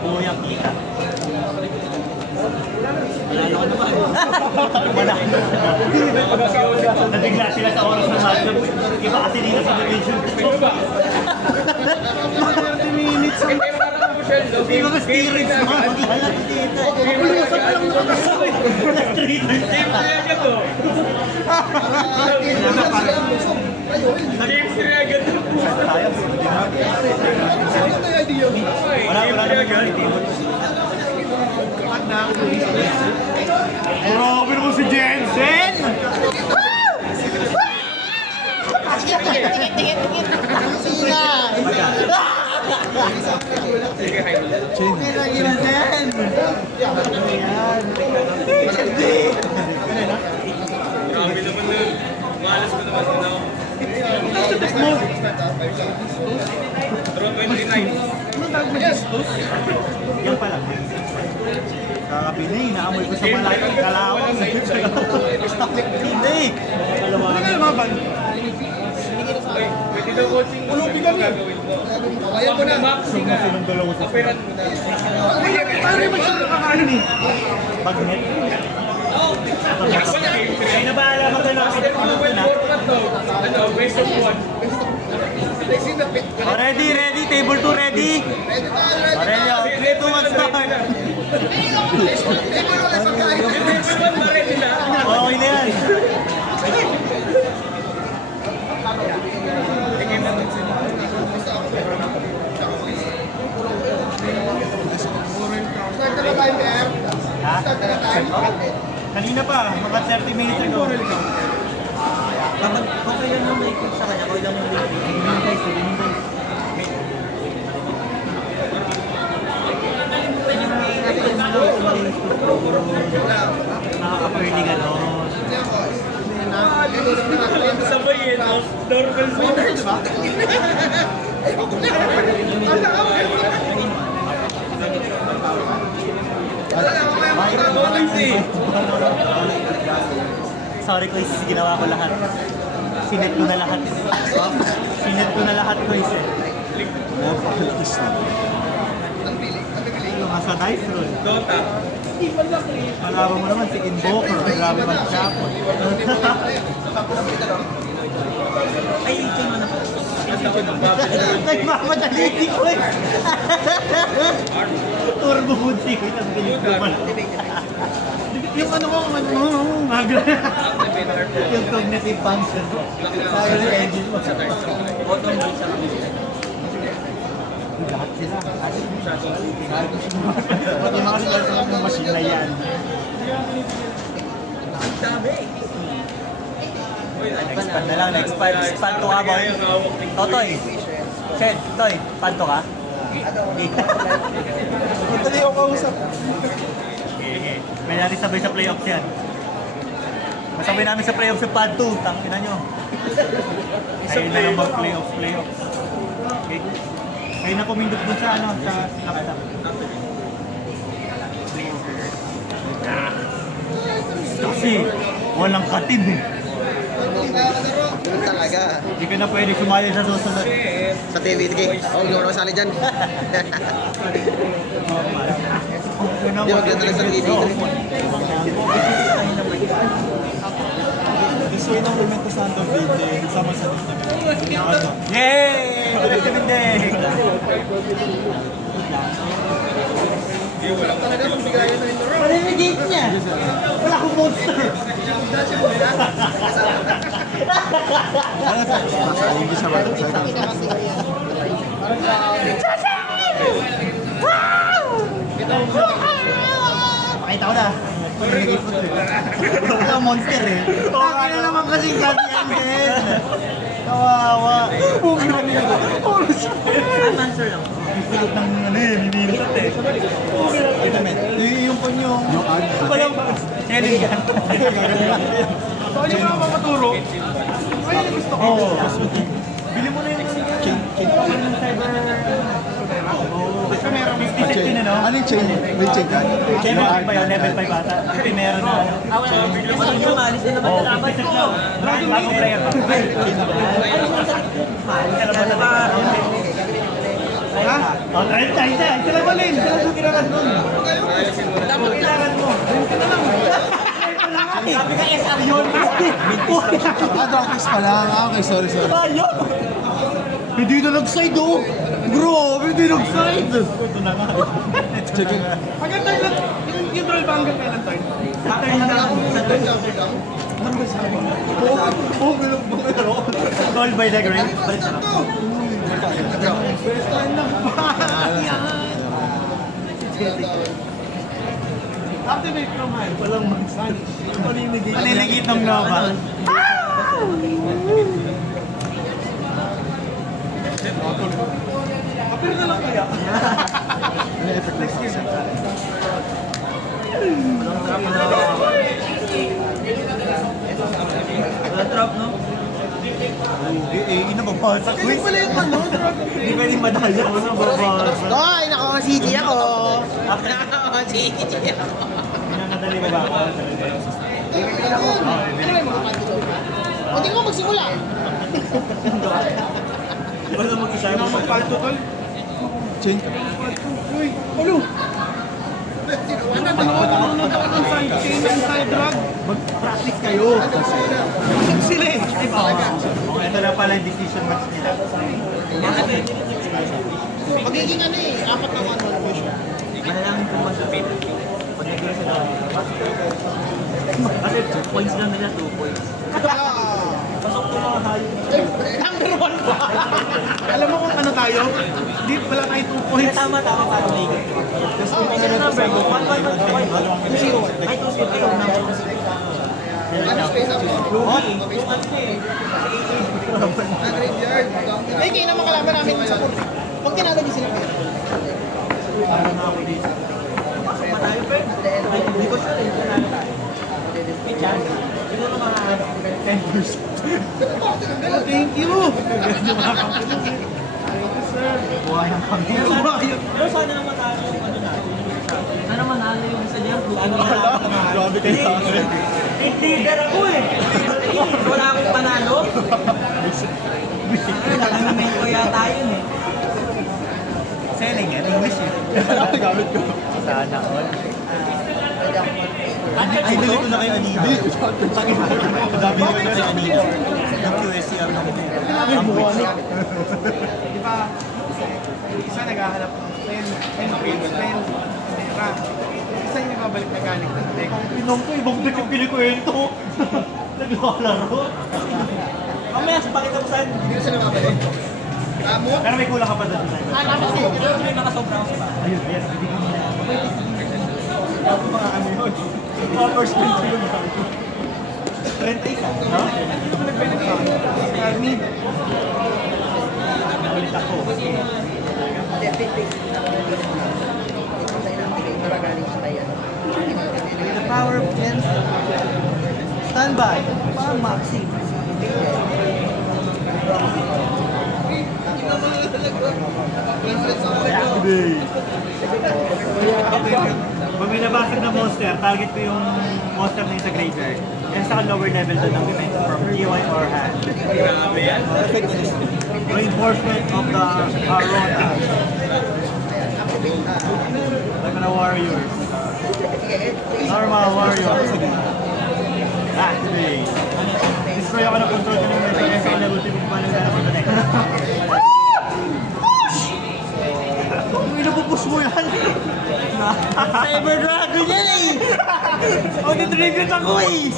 Buyang kita. Wala naman naman. Wala. Nabigla sila sa oras ng match. Iba kasi dito sa division. 30 minutes. Hindi mo ka steerings mo. Maglalat dito. Pag-uusap lang mo kasi. James Reagan. Wala naman. Grabe naman si Jensen! Tingin. Sina! Jensen! Grabe naman na. Malas ko naman sila. Draw 29. Yan pala. Kakapinay, naamoy ko sa malaking kalawang. Hindi! Ano ka lumaban? Pwede daw coaching mo. Ulubi kami. Kaya mo na. Maxi ka. Sinong dalawa sa Operan. Ay, pare ba siya nakakaano ni? pag-net? Ay, nabahala mo ka na. Ano, best of one. Oh, ready. Table 2 ready. Ready. 3, 2, 1, start. Okay na yan. Ha? Kanina pa, mga 30 minutes ago. Okay lang yung may sa kanya, okay lang yung may nakaka-early gano'n. Sabay yun. Normal mo. Sorry ko, ginawa ko lahat. Sinet ko na lahat. Sinet ko na lahat ko isa. Napakalakas na. Nasa dice roll. Dota. Malaman mo naman si Invoker. Grabe mag-chapon. Ay, ito mo na po. Nagmamadali ko eh. Turbo mood secret ang bilis ko man. Yung ano ko, yung cognitive function. Sabi ng engine mo. Automate siya. Lahat sila. Pati mga sila ng machine na yan. Expand na lang, expand to ka, boy. Totoy. Shed, Toy, panto ka? Hindi. Ito yung kausap. May natin sabay sa playoffs yan. Masabay namin sa playoffs sa pad 2. Tangina nyo. Ayun na lang mag-playoffs. Okay. Kayo na pumindot dun sa ano, sa laptop. Kasi walang katid eh. Talaga. Hindi ka na pwede sumali sa susunod. Sa TV, sige. Hindi mo na masali dyan. Hindi, maganda lang sa TV. Gusto yun ang Memento Santo video. Sama sa Yay! Tuloy kami din! Wala yung gate niya! Wala akong monster! Hindi siya matapos. Pakita ko na! Wala monster eh! Okay na naman kasing ganyan din! Kawawa! Okay na nila! Monster lang! Pilot ng ano eh, minilot eh! Yung panyong... Yung ad. Walang... Selling yan! Saan yung mga makaturo? Ay, gusto ko. Bili mo na yung chain pa ng cyber... Basta meron 50-60 na no? Ano yung chain? May chain ka? Level 5 ba yun? Level 5 bata? Kasi meron na ano? Umalis din naman na dapat ko. Bagong player ba? Oh, 30, isa. Isa lang balin. Isa lang yung kinaran nun. Ayusin mo na. Dapat kinaran mo. Ito na lang. Sabi ka SR yun. Practice pa lang. Okay, sorry. Ayun. Hindi na nag-side oh. Bro, hindi nag-side. Ito na nga. Hanggang tayo lang. Yung roll ba hanggang kailan tayo? Sa turn lang. Sa turn lang. Goal by the grade. Balik na lang. Activate from hand. Walang magsan. Paniligit ng Nova. Kapir na lang kaya. Next game. Trap, no? Nababasa ko. Hindi pala yung ano, Hindi pwede madala mo na babasa. Hoy, naka-CG ako. Naka-CG ako. Pinakadali mo ba ako? Hindi ko magsimula. Wala mag-isa mo. Palto tol. Change. Uy, ano? Nanonood ako ng side chain and side drag. Mag-practice kayo. Sila eh. Okay, ito na pala yung decision match nila. Magiging ano eh, 4 na 1 push. Malalangin kung masapit. Pag nag-gula sila. Kasi 2 points lang nila, 2 points. Pasok ko mga hayo. Number 1 pa. Alam mo kung ano tayo? Di pala tayo 2 points. Tama, parang legal. Kasi kung ano na number 1-1-1-1. Ay, 2-0 kayo. Ano space ako? Ay, kayo naman kalaban namin sa court. Pag tinatagi sila. Parang ako dito. Matayo pa eh. Hindi ko sure eh. May chance. Siguro mga 10%. Thank you. Buhay ang pangkiro. Pero sana naman tayo yung ano natin. Sana manalo yung isa niya. Ano na lang. Grabe kayo. Leader ako eh. Wala akong panalo. Nakamin ko yata yun eh. Selling yan, English eh. Gamit ko. Sana all. Ay, bili ko na kayo Anino. Dami ko na kayo Anino. Yung QSCR na kita. Di ba? Isa naghahanap ng pen, page, pen, pera. Isa yung nagbabalik mechanic ng deck. Pinong ko, ibang deck yung pinikwento. Naglalaro. Mamaya, pakita mo saan. Hindi na sila mabalik. Amo? Pero may kulang ka pa doon. Namin siya. May nakasobra ako sa ba? Ayun, yes. Ako mga ano yun. Mga first point yun. 20 ka, no? Ito ko nag-benefit sa akin. Army. Nakulit ako. The power of 10. Stand by. Parang Maxi. Pag may nabasag na monster, target ko yung monster na yung sa graveyard. Yan sa lower level doon ng event from GY or hand. Grabe yan. Reinforcement of the Arona. Like na warriors. Normal warriors. Activate. Destroy ako ng control ko ng Mercedes sa ultimate man ng dala sa next. Kung inapupush mo yan. Cyber Dragon yan eh! O, nitribute ako eh!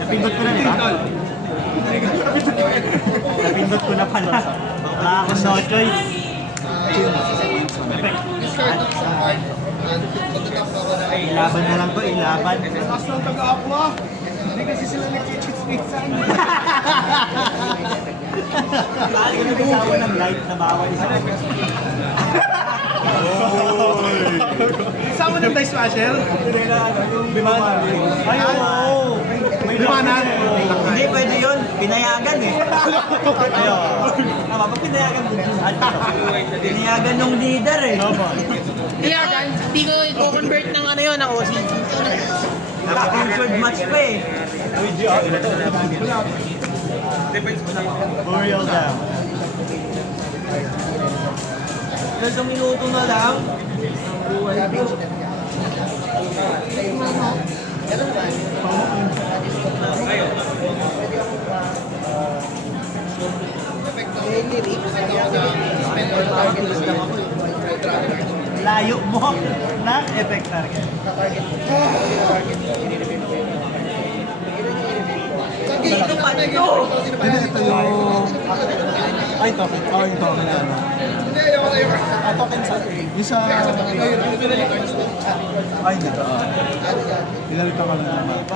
Napindot ko na, di ba? Napindot ko na pala. Wala akong no choice. Ilaban na lang ko, ilaban. Taas ng taga-aqua. Hindi kasi sila nag-cheat-cheat-cheatsan. Bakit ko nag-asawa ng light na bawal isa? Isama ng Dice Smasher. Bimana. Ay, oo. May Bimana. Hindi pwede yun. Pinayagan eh. Tama, pag pinayagan din yun. Pinayagan yung leader eh. Iyagan, hindi ko i-convert ng ano yun, ng OCG. Naka-controlled match pa eh. Depends pa na. Burial Dam. Isang minuto na lang. Layo mo ng effect target. Ito pa ito. Hindi, ito yung... Ay, token. Oh, yung token na ano. Token sa... Yung sa... Ay, hindi ka. Pinalitan ka lang naman.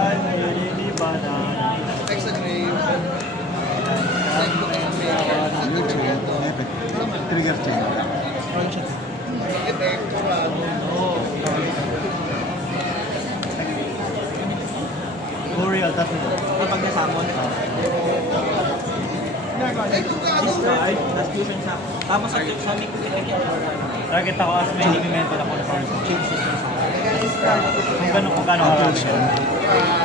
Trigger chain. Burial, tatlo. Kapag nasamon. Discard, last fusion sa... Tapos sa Sonic Target ako as may elemento na confirm. Kung gano'n karami.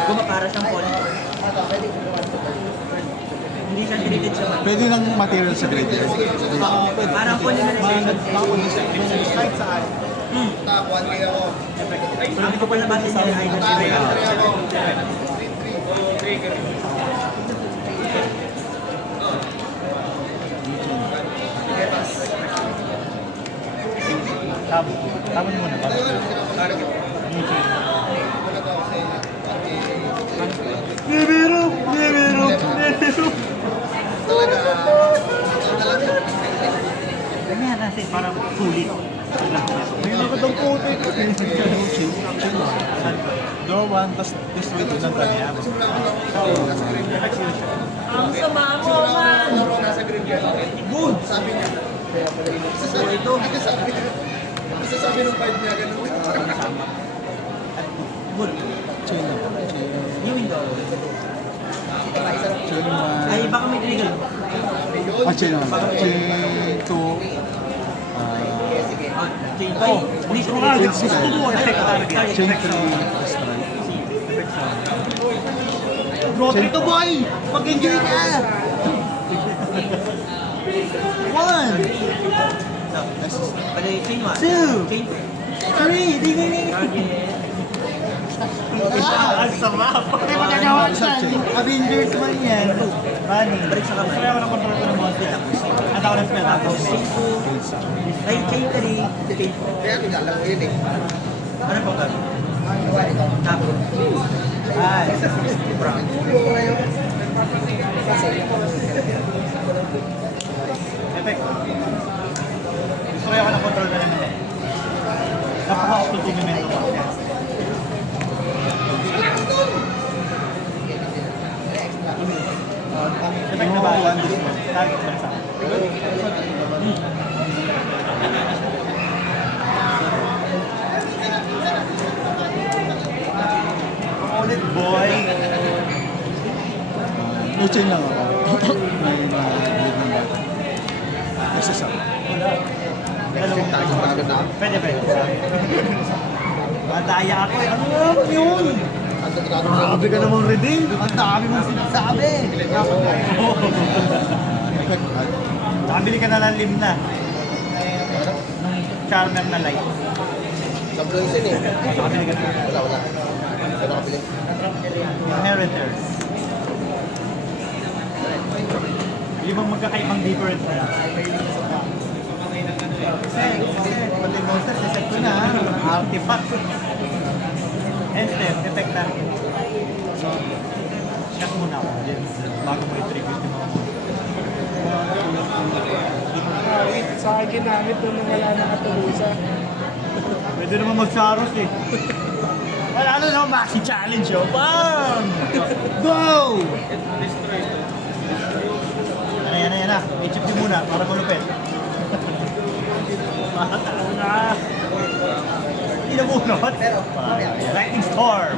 Kumakara siyang point. Hindi siya treated sa man. Pwede ng material sa grid. Parang polymerization. Kahit saan. Sabi ko pa na base sa Tapon muna. Bibiro! Ganyan kasi parang sulit. May nakatang putik. Chill. Draw one, tapos destroy two ng kanya. Ang sama mo, man! Good! Ito. Sasabi ng fight niya, ganun. Good. Chill na. Yung window. Chill one. Ay, baka may trigger. Chill naman. Chill two. Chain 2. Hindi siya trigger. Chain three. Strike. Bro, ito boy! Mag-enjoy ka! One! Pwede chain 1. Two. Chain 3! Ding! Target. Ang sama! Pati magagawa siya! Avengers man yan! Money! Balik sa kamay. Kaya ako na control ko ng monster. At ako ng spell. Tapos chain 2. Ay, chain 3. Chain 4. Kaya nilalaro yun eh. Ano pa ka? Tapos. Ay! Effect. Gusto kaya ako ng control na naman eh. Napaka-auto-tumimento ko. Effect na ba? Target ba sa akin? Ulit boy! No chain lang ako. May lead ng bata. Isa sa. Pwede. Madaya ako eh. Ano naman yun? Grabe ka namang redeem. Ang dami mong sinasabi. Effect. Nakabili ka na ng limna. Charmer na light. Sablansin eh. Nakabili ka na. Wala. Ano nakabili? Inheritors. Limang magkakaibang difference na. Pati monster, set ko na. Artifact. End-step, effect target. Shock muna ako. Bago mo i-trigger yung mga Sa akin ginamit nung wala nakatulosa. Pwede naman mag-saros eh. Wala na naman maxi challenge yun. Bam! Go! Yan na. I-chip din muna para malupit. Mataas na. Hindi na bunot. Lightning Storm.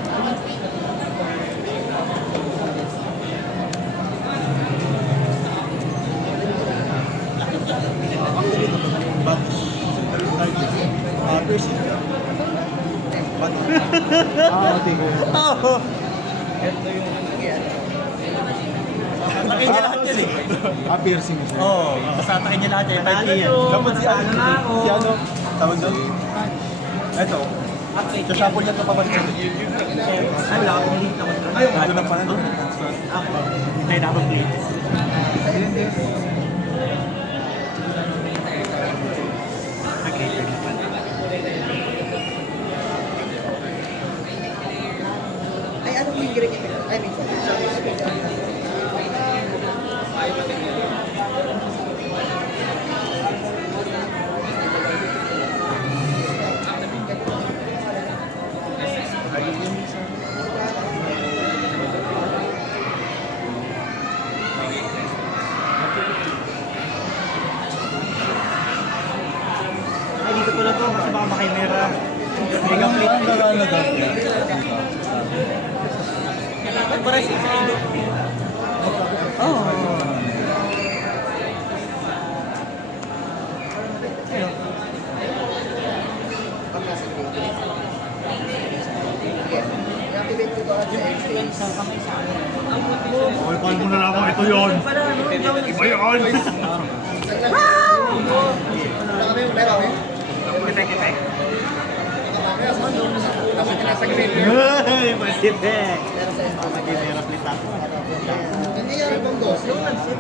Okay. Oh! Laki Tatakin niya lahat yan eh. Piercing mo siya. Oo, tapos tatakin niya lahat yan. 5K yan. Dapat si ano, tawag doon? Ito. Sasapol niya ito pabalik sa Ay, ito na pala. Hintay na akong plates. Okay, Ay, anong lingering ito? I mean, Ay, dito pala to. Kasi baka makimera. Mega Ang plate. nagalaga. Pares sa ilo. Oo. i-activate ko ba sa exchange? Okay, paano mo nalaman ito yun? Iba yun! Meron. Ipek. Tapos kinasaglit. Hey, masipek! Meron sa exchange. Makimera plate ako. Hindi yan ang boss. Yung nag-sit.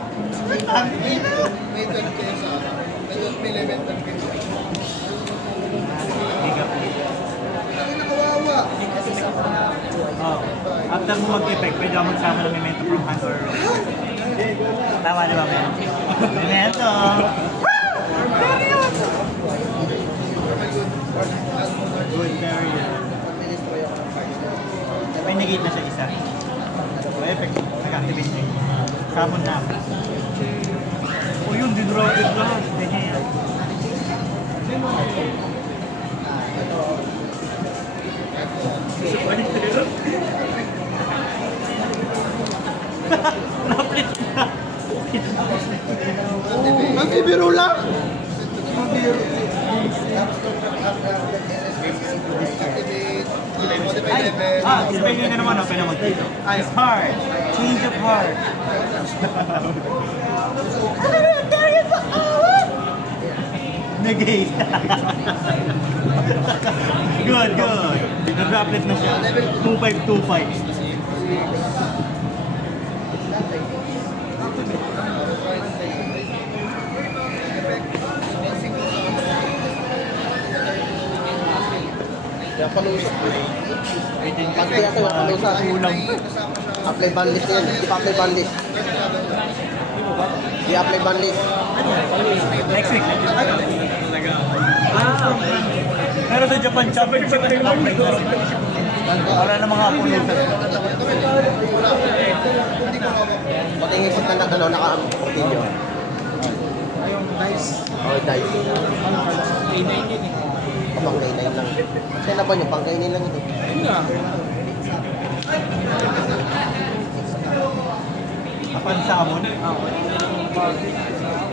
May 12 kayo sa ano. May 11 kayo sa Mega plate. Ang nakawawa. Kasi sa Oh. After mo mag-effect, pwede ako magsama ng memento from hand or... Tama di ba, men? Memento! Good, very good. mag-destroy ako ng parts. May negate na siya isa. So, effect, nag-activate niya. Summon na ako. O yun, dinrocket lang. Ganyan yan. Naplit na. Nagbibiro lang. Spell nyo na naman, okay na mag-dito. Ice heart. Change of heart. Negate. Good. Nag-droplet na siya. 2525. Kaya palusok. Waiting Pag kaya ito, palusok. kulang. Apply ban list yan. Di pa apply ban list. Di apply ban list. Next week. Pero sa Japan Championship, para na mga pulutan. Patingin sa na naka-continue. Oh, dice. Pang K9 lang. Kaya na ba nyo? Pang K9 lang ito. Apan salmon?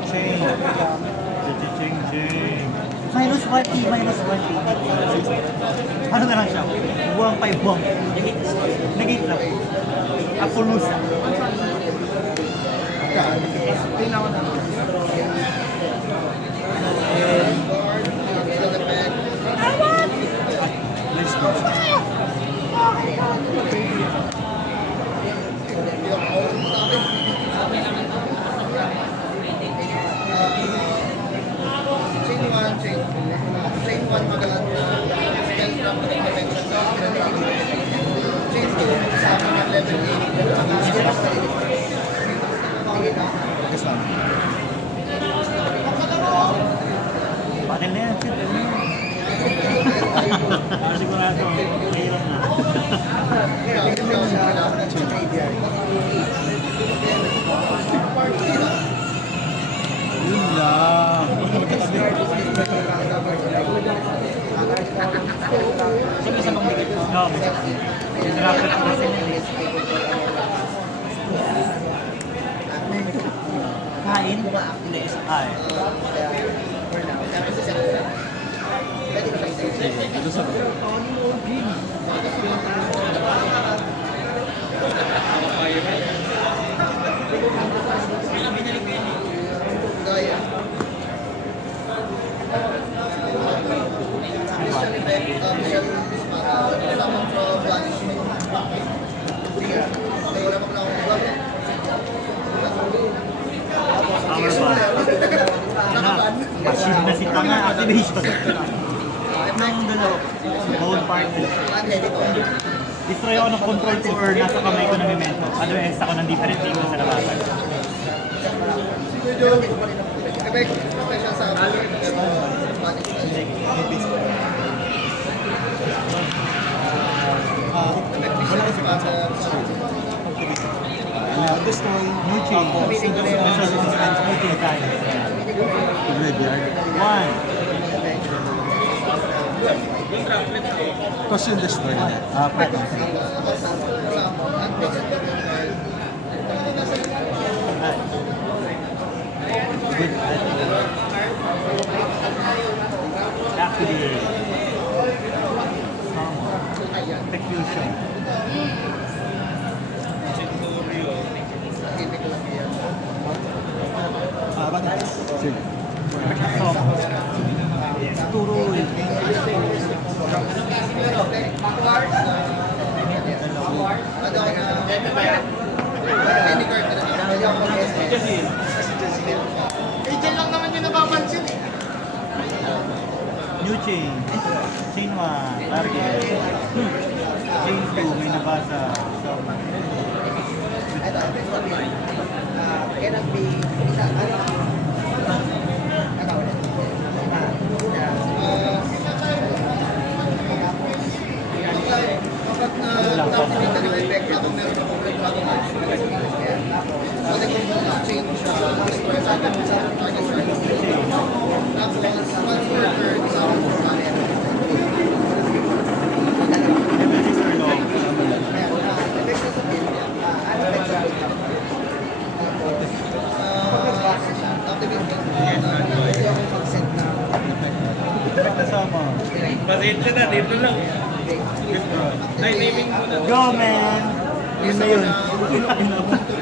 Ching. Ching. Minus 1T. Ano na lang siya? Buwang 5 buwang. Negate lang. Apulusa. Chain 1 magalan. Spell trap na intervention sa Chain 2 sa mga level 8. Patil na yan. Sigurado. Mahirap na. Yun lang. No. Dinrapet ko kasi. Kain? Hindi. Ay. Ito sa Power bar. Anak, machine na si Tanga activation. Nang dalawa. Mode partner. Destroy ako ng control ko or nasa kamay ko ng memento. Ano yung extra ko ng different team sa labasan. Destroy. No change. Multi time. Graveyard. 1. Tapos yung destroy na. Pwede. Good. Activate. Execution. Sige. Turul. Eh, dyan lang naman yung napapansin eh. New chain. Chain 1. Target. Chain 2. May nabasa. Kasama. Pasensya na, dito lang. Ay, naming muna. Go, man! Yun na yun.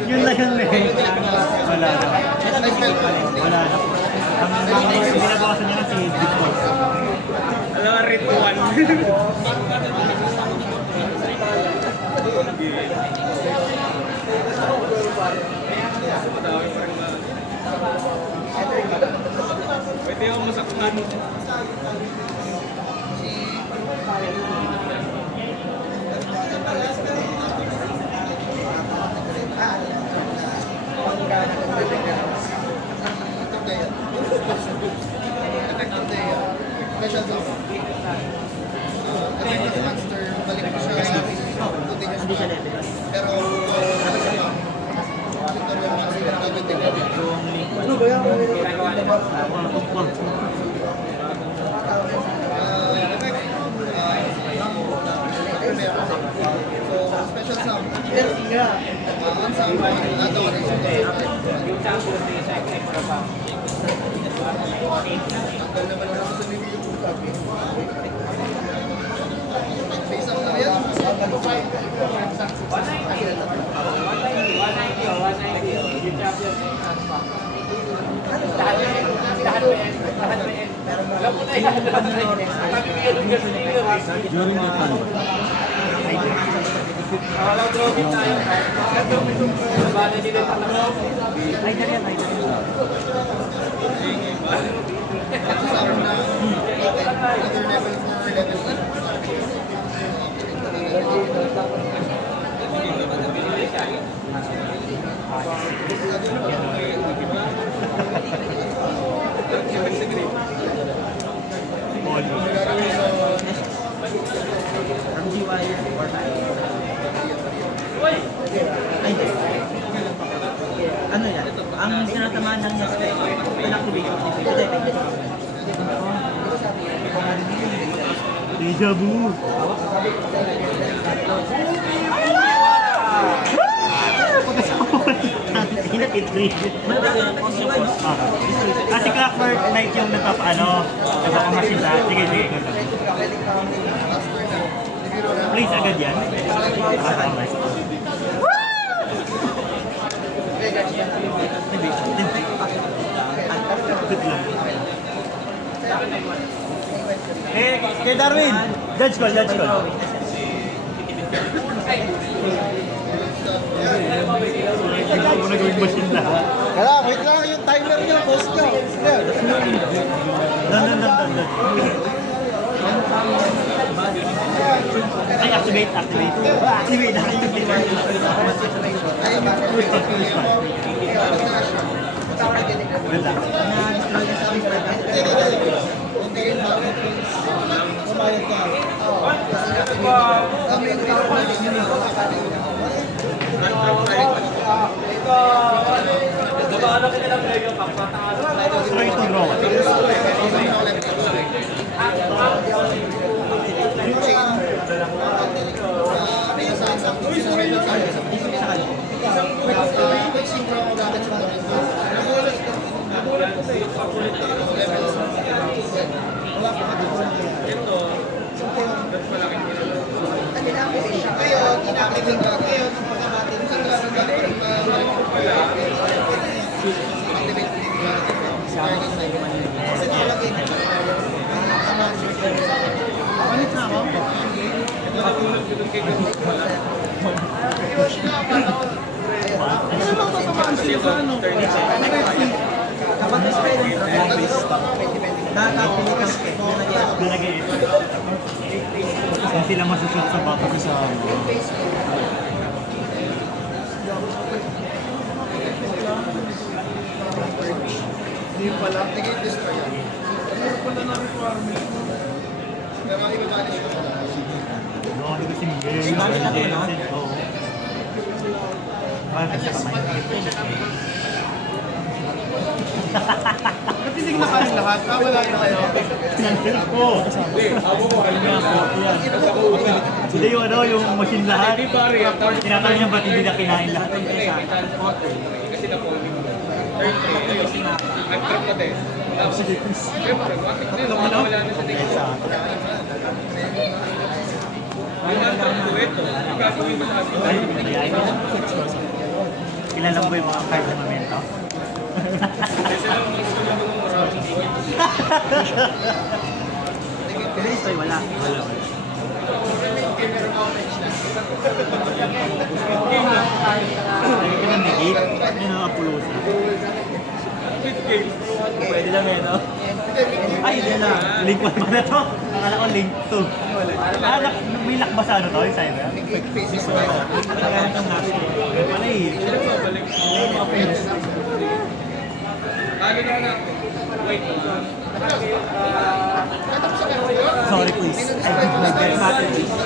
Yun na yun, man. Wala na. Wala na. Ang binabawasan niya si Big Boss. Alam nga, ritual. Pwede ako masaktan. Ano ba yan? Special sound. Ang sound, face up na yan. During the time. Another level for level 'Ay, ano yan? Ang sinatamaan lang niya sa activation. Deja vu. Kasi Clockwork Knight yung nagpapaano, nagpapamasin lahat. Sige, sige. Please, agad yan. Kay Darwin, judge call, judge call. Hindi mo nagawing machine lahat. Kaya, wait lang yung timer niyo, boss niyo. Sige. Dan. Ay, activate. Activate. Good lang. Kumayad ka. Straight to draw. Kapag display ng nakakapili ka Nalagay ito. Kung sila masusot sa bata ko sa Hindi pala. Tigil destroy yan. Ano pala na requirement? Pero i-vanish ko pala. Ano kasi game. Oo. Kasi Ba't hindi nakain lahat? Wala yung kayo. Pinansin ko. Hindi yung ano, yung machine lahat. Tinatanong niya ba't hindi na kinain lahat. Kasi na-folding mo. Turn 3, ayun. Nag-trap na din. Tapos, siyempre, bakit din? Wala na sa tingin. Yung nasa dueto, yung gagawin mo sa akin. Ay, mayayain ko. Kilala mo ba yung mga card ng momento? Kasi lang gusto na mga maraming Pero ito wala. Lagi ka ng negate. Yun ang apulosa. Pwede lang eh, no? Ay, hindi na. Link 1 ba na to? Akala ko link 2. May lock ba sa ano to? Yung cyber? Kaya itong lock. Pala eh. Ano na natin? Wait. Sorry please. I did my best.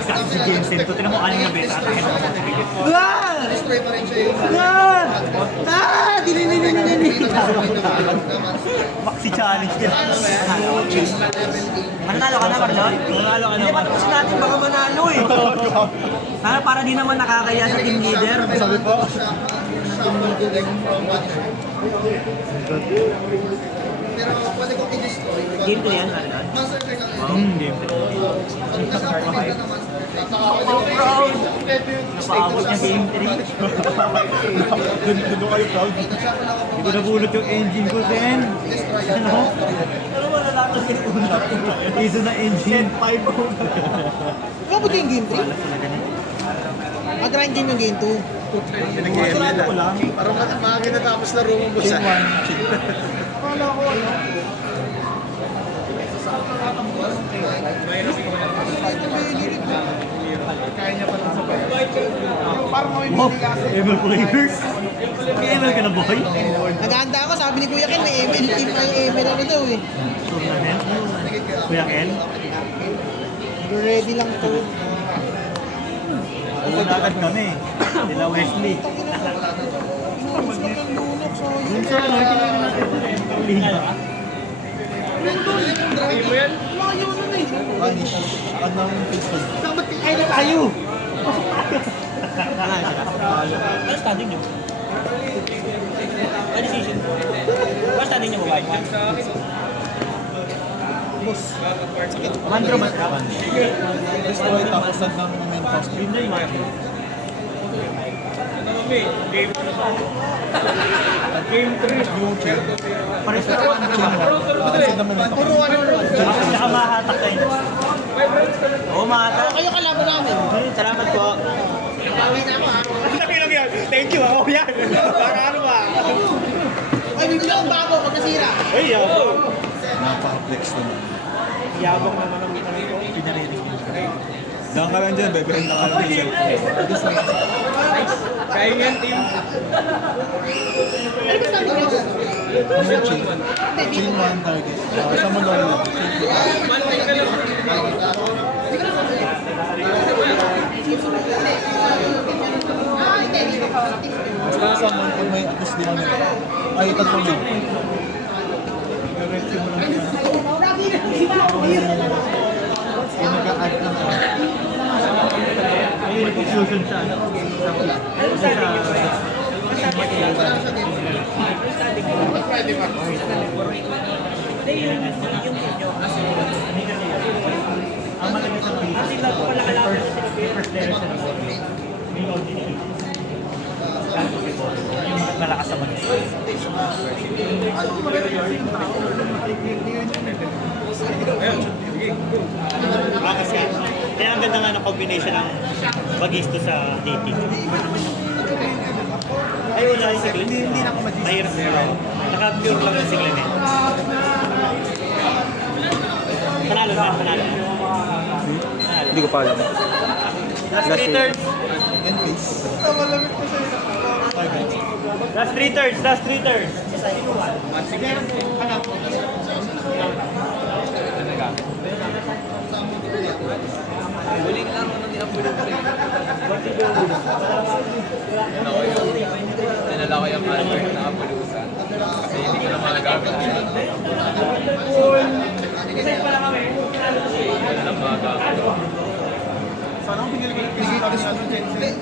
Kasi si Jensen to. Tinan mo kanin na beta. Atakin mo mga sige. Destroy pa rin siya yung... Maxi challenge din. Manalo ka na, Marlon? Manalo ka Hindi naman. ba tapos natin baka manalo eh. Para di naman nakakaya sa team leader. Sabi po. Pero pwede kong i-destroy. Game 2 yan, Marlon. Master Card lang yun. Game. Kasi activate na naman. Napaabot niya game 3. Doon kayo proud. Hindi ko nabulot yung engine ko, Sen. Ano? Ano ba nalato si Una? Iso na engine. 5 Kapag yung game 3? Alas talaga niya. Grind game yung game 2. Masarado ko lang. Parang maaga na tapos laro mo boss. Game 1. Chill. Akala ko ano. Kaya niya pa lang sa bayan. Yung parang may Wow! hindi kasi. ML players? May ML ka na boy? Nagahanda ako, sabi ni Kuya Ken, may ML team, may ML ano daw eh. Tournament? Kuya Ken? Ready lang to. Ulan agad kami. Sila Wesley. Inubos lang yung lunok, so Dun sa ano, kailangan natin ito eh. Liga. Layo na eh. Vanish. Anong pistol? Dapat kaya na tayo. Ano standing nyo? Ano decision? Ano standing nyo ba? Boss. Mandro mas kapan. Destroy tapos ng momentum. Yun na yung eh. Game 2 na pa. Game 3. Yung chill. Pares na Chill mo. Sa dami nito. Saka mahatak kayo. Oo, mahatak. Kayo kalaban namin. Salamat po. Sabi lang yan. Thank you, ako yan. Para ano ba? Ay, bibili akong bago pag nasira. Ay, yabang. Napaka-flex naman. Yabang naman ang ito. Pinarinig yun. Daan ka lang dyan, bebenta ka lang ng cellphone. Kaya nga team. Ano ba sabi niyo? Chill. Chill man target. Sa mo lang. Malay ka lang. Basta sa mo kung may at least limang nila. Ay, tatlo nyo. Yung nag-a-add ng Ayun, nag-fusion sa ano. Ang malagay sa mga kasi lahat ko pala kalaban first direction ng ball. May ordinary. Yung malakas sa mga. Kasi kaya ang ganda nga ng combination ng Bagisto sa dating. Ay, wala yung sigla. Hindi na ako mag-isip. Mahirap mo. Naka-pure lang yung sigla niya. Panalo na, panalo. Hindi ko pa alam. Last 3 turns. end pace. Last 3 turns, last 3 turns. Dinala ko yung Albert na kapulusan. Kasi hindi ko na magagamit. Kasi hindi ko na magagamit. Sana kung binili ko yung pinag-sabi na ano, Jensen.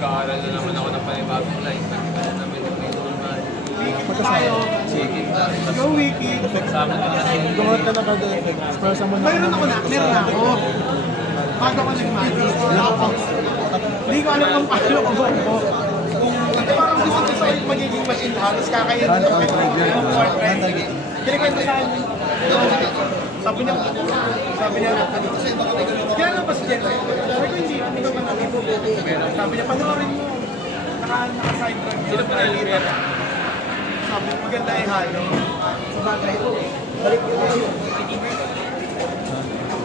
Kaaral na naman ako ng panibagong line. Nakita na namin yung may normal. Tayo. Sige, Go, Wiki. sa amin na kasi Gumawa ka na kada effect. Para sa mo na. Mayroon ako na. Meron na ako. Bago ako nag-manage. Hindi ko alam kung paano ko ba ko. Parang gusto ko sa magiging machine halos kakain. Kinikwento sa akin. Sabi niya, kaya lang ba si Jensen? Sabi ko hindi ko naman alam. Sabi niya, panoorin mo. Naka-side track. sila pa nalilipat. Sabi niya, maganda yung halo. Sa bagay ko.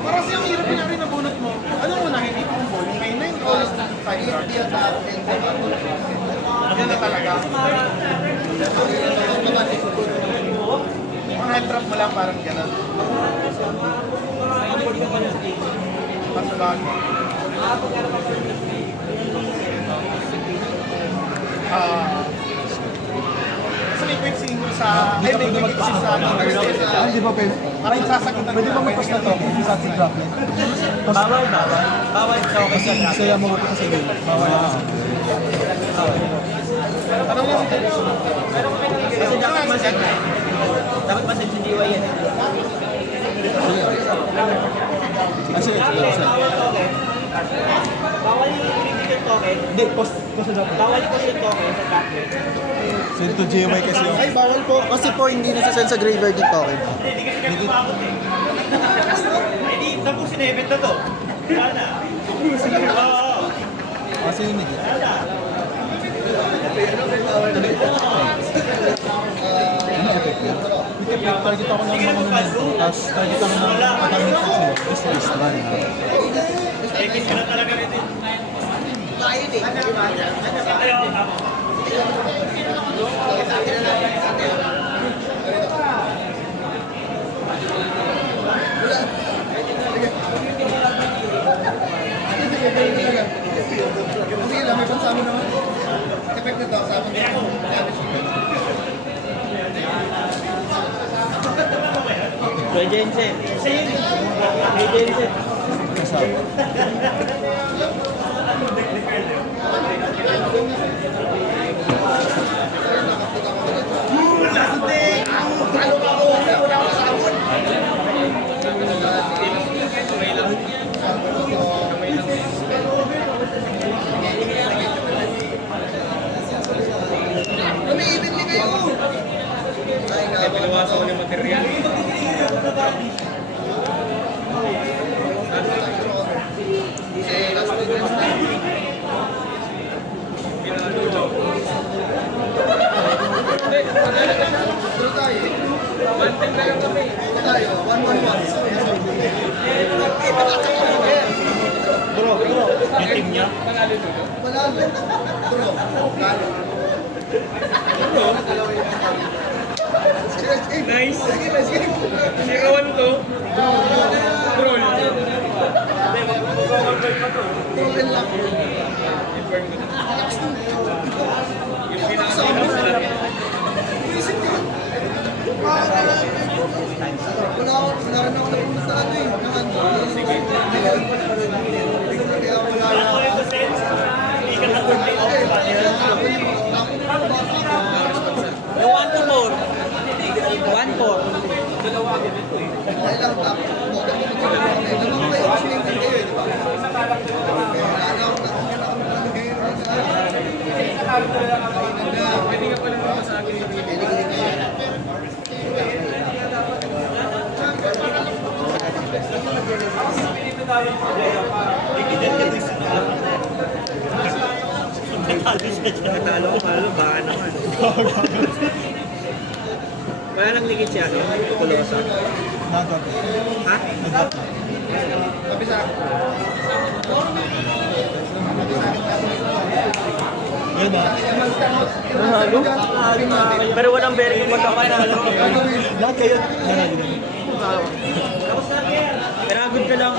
Parang siyang hirap niya rin nabunot mo. Ano mo na, hindi ko mo bowling. Ngayon na yung oras ng side track. Maganda talaga. Mga head trap mo lang parang gano'n. Mas bagay. Kasi may quick single sa... Ay, may quick single sa... Ah, hindi ba pwede? Parang sasagutan Pwede ba mag-pass na to? Hindi sa ating drop yan. Bawal, bawal. Bawal sa okay sa Kasi saya mo ko sa iyo. Bawal na. Tanong niya si Jensen. Kasi dapat masin. Dapat masin si DY yan. Kasi, Bawal yung critical token. hindi, post sa drop. Bawal yung critical token sa tablet. Send to GMI kasi yung... Ay, bawal po. Kasi po hindi nasasend sa graveyard yung token. Hindi kasi kami kumabot eh. Ay, di, tapos sinebet na to. Wala na. Oo. Kasi yung nagit. Wala na. Ano effect niya? Target ako ng mga momento. Tapos target ako ng matamit ko sila. Just rest run. Ekis ka na talaga rin eh. Ayaw, tama. Kay Jensen. Kay Jensen. Kasama. Kasi pinawasan ko yung material. Hindi, madala ka na. One-time na lang kami. Yung team niya. Panalo dito. Nice. 0-1 to. Troll. Yung pinakamas na lang. Sige. Yung 1 to 4. 1-4. Pwede ka pala naman sa akin yung Natalo ko, baka naman. Wala nang ligit siya, no? Kulosa. Nagot. Ha? Nagot. Yun na. Pero walang very good magkapanalo. Lahat kayo. Nanalo. Pero good ka lang.